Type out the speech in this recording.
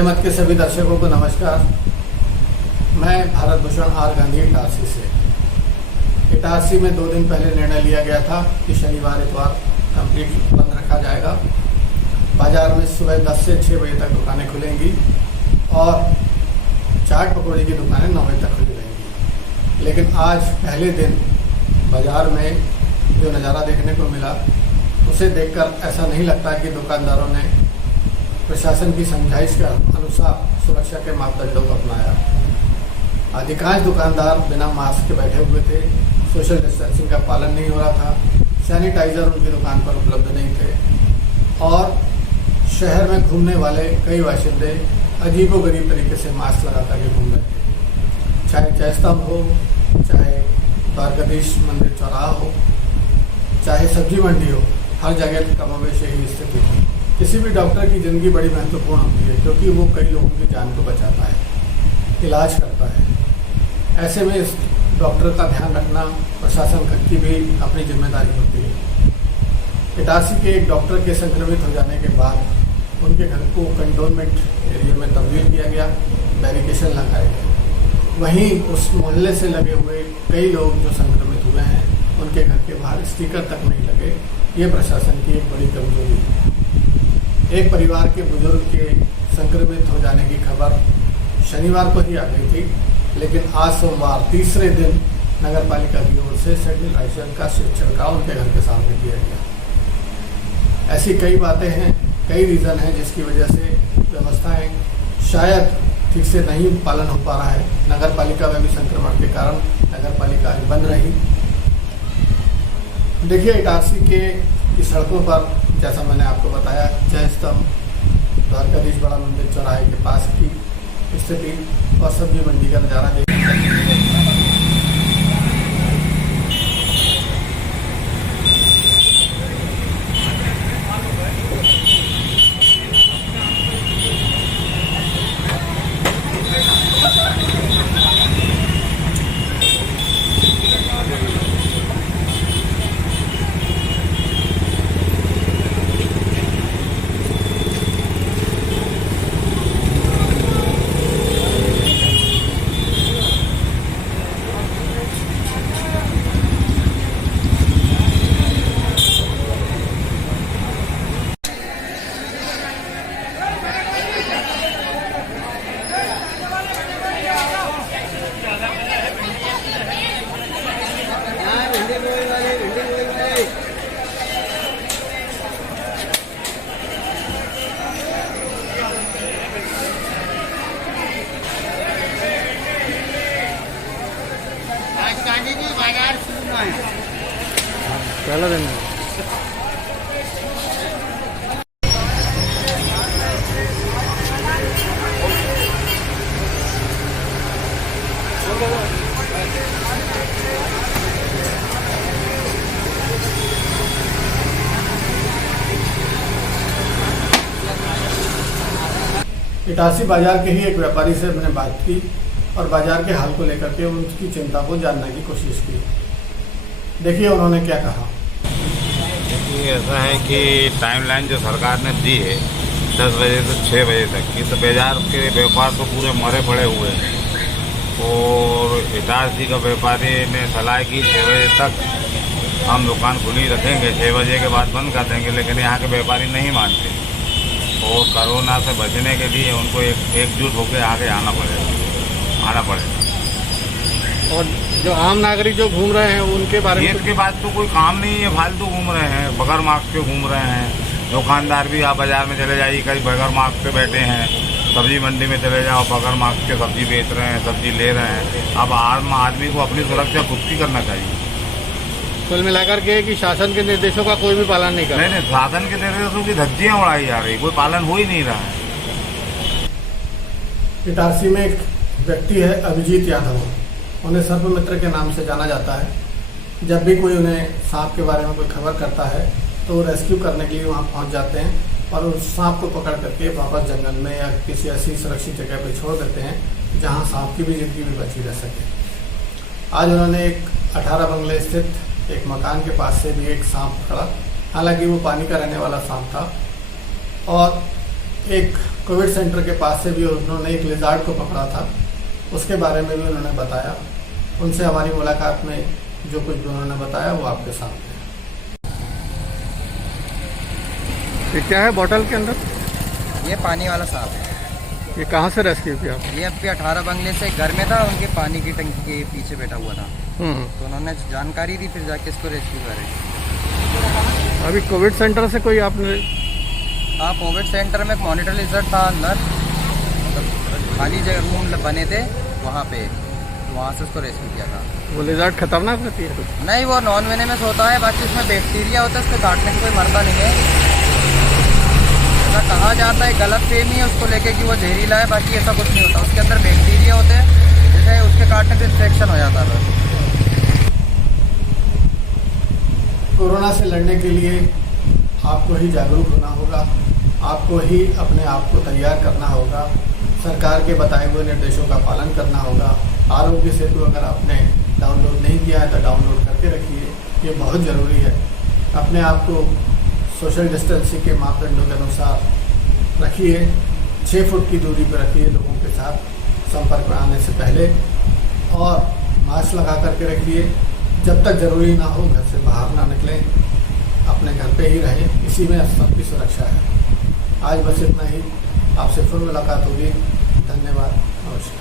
माध्यमत के सभी दर्शकों को नमस्कार। मैं भारत भूषण आर गांधी इटारसी से। इटारसी में 2 दिन पहले निर्णय लिया गया था कि शनिवार इतवार कंप्लीट बंद रखा जाएगा। बाजार में सुबह 10 से 6 बजे तक दुकानें खुलेंगी और चाट पकौड़े की दुकानें 9 बजे तक खुली रहेंगी। लेकिन आज पहले दिन बाजार में जो नज़ारा देखने को मिला उसे देखकर ऐसा नहीं लगता कि दुकानदारों ने प्रशासन की समझाइश के अनुसार सुरक्षा के मापदंडों को अपनाया। अधिकांश दुकानदार बिना मास्क के बैठे हुए थे, सोशल डिस्टेंसिंग का पालन नहीं हो रहा था, सैनिटाइज़र उनकी दुकान पर उपलब्ध नहीं थे और शहर में घूमने वाले कई बाशिंदे अजीबोगरीब तरीके से मास्क लगा करके घूम रहे थे। चाहे जय स्तंभ हो, चाहे द्वारकाधीश मंदिर चौराहा हो, चाहे सब्जी मंडी हो, हर जगह कमोबेश यही स्थिति थी। किसी भी डॉक्टर की ज़िंदगी बड़ी महत्वपूर्ण होती है क्योंकि वो कई लोगों की जान को बचाता है, इलाज करता है। ऐसे में इस डॉक्टर का ध्यान रखना प्रशासन की भी अपनी जिम्मेदारी होती है। इटारसी के एक डॉक्टर के संक्रमित हो जाने के बाद उनके घर को कंटोनमेंट एरिया में तब्दील किया गया, बैरिकेशन लगाए गए। वहीं उस मोहल्ले से लगे हुए कई लोग जो संक्रमित हुए हैं उनके घर के बाहर स्टिकर तक नहीं लगे। ये प्रशासन की एक बड़ी कमजोरी है। एक परिवार के बुजुर्ग के संक्रमित हो जाने की खबर शनिवार को ही आ गई थी, लेकिन आज सोमवार तीसरे दिन नगर पालिका की ओर से सैनिटाइजर का छिड़काव उनके घर के सामने किया गया। ऐसी कई बातें हैं, कई रीज़न हैं जिसकी वजह से व्यवस्थाएं शायद ठीक से नहीं पालन हो पा रहा है। नगर पालिका में भी संक्रमण के कारण नगर पालिका बंद रही। देखिए, इटारसी की सड़कों पर जैसा मैंने आपको बताया, जय स्तंभ, द्वारकाधीश बड़ा मंदिर चौराहे के पास की स्थिति और सब्जी मंडी का नज़ारा देखिए। पहला दिन है। इटारसी बाजार के ही एक व्यापारी से मैंने बात की और बाजार के हाल को लेकर के उनकी चिंता को जानने की कोशिश की। देखिए उन्होंने क्या कहा। देखिए, ऐसा है कि टाइमलाइन जो सरकार ने दी है 10 बजे से 6 बजे तक की, तो बाजार के व्यापार तो पूरे मरे पड़े हुए हैं और इटारसी का व्यापारी ने सलाह की 6 बजे तक हम दुकान खुली रखेंगे, 6 बजे के बाद बंद कर देंगे। लेकिन यहाँ के व्यापारी नहीं मानते और कोरोना से बचने के लिए उनको एकजुट होकर आगे आना पड़ेगा। और जो आम नागरिक जो घूम रहे हैं उनके बारे में इसके बाद तो कोई काम नहीं है, फालतू घूम रहे हैं, बगैर मास्क के घूम रहे हैं। दुकानदार भी आप बाजार में चले जाइए, कई बगैर मास्क के बैठे हैं। सब्जी मंडी में चले जाओ, बगैर मास्क के सब्जी बेच रहे हैं, सब्जी ले रहे हैं। अब आम आदमी को अपनी सुरक्षा खुद की करना चाहिए। कुल मिलाकर के कि शासन के निर्देशों का कोई भी पालन नहीं कर रहा। नहीं, शासन के निर्देशों की धज्जियाँ उड़ाई जा रही, कोई पालन हो ही नहीं रहा है। इटारसी में एक व्यक्ति है अभिजीत यादव, उन्हें सर्पमित्र के नाम से जाना जाता है। जब भी कोई उन्हें सांप के बारे में कोई खबर करता है तो वो रेस्क्यू करने के लिए वहाँ पहुँच जाते हैं और उस सांप को पकड़ करके वापस जंगल में या किसी ऐसी सुरक्षित जगह पर छोड़ देते हैं जहाँ सांप की भी जिंदगी भी बची रह सके। आज उन्होंने एक 18 बंगले स्थित एक मकान के पास से भी एक सांप पकड़ा। हालांकि वो पानी का रहने वाला सांप था और एक कोविड सेंटर के पास से भी उन्होंने एक लिजार्ड को पकड़ा था, उसके बारे में भी उन्होंने बताया। उनसे हमारी मुलाकात में जो कुछ भी उन्होंने बताया वो आपके सामने है। ये क्या है बॉटल के अंदर? ये पानी वाला सांप है। ये कहाँ से रेस्क्यू किया आप? ये अब 18 बंगले से घर में था, उनके पानी की टंकी के पीछे बैठा हुआ था, तो उन्होंने जानकारी दी, फिर जाके इसको रेस्क्यू करे। अभी कोविड सेंटर से कोई आपने? हाँ, कोविड सेंटर में एक मॉनिटर लिजर्ड था अंदर, मतलब खाली जगह रूम बने थे वहाँ पे, तो वहाँ से उसको रेस्क्यू किया था। वो लिजार्ड खतरनाक रहती है कुछ? नहीं, वो नॉन वेनेमस होता है, बाकी उसमें बैक्टीरिया होता है, उसको काटने से कोई मरता नहीं है। ऐसा कहा जाता है, गलत फहमी है उसको लेके कि वो जहरीला है, बाकी ऐसा कुछ नहीं होता। उसके अंदर बैक्टीरिया होते हैं, जैसे उसके काटने से इन्फेक्शन हो जाता है। कोरोना से लड़ने के लिए आपको ही जागरूक होना होगा, आपको ही अपने आप को तैयार करना होगा, सरकार के बताए हुए निर्देशों का पालन करना होगा। आरोग्य सेतु अगर आपने डाउनलोड नहीं किया है तो डाउनलोड करके रखिए, ये बहुत ज़रूरी है। अपने आप को सोशल डिस्टेंसिंग के मापदंडों के अनुसार रखिए, 6 फुट की दूरी पर रखिए लोगों के साथ संपर्क में आने से पहले, और मास्क लगा करके रखिए। जब तक ज़रूरी ना हो घर से बाहर ना निकलें, अपने घर पे ही रहें, इसी में सबकी सुरक्षा है। आज बस इतना ही, आपसे फिर मुलाकात होगी। धन्यवाद, नमस्कार।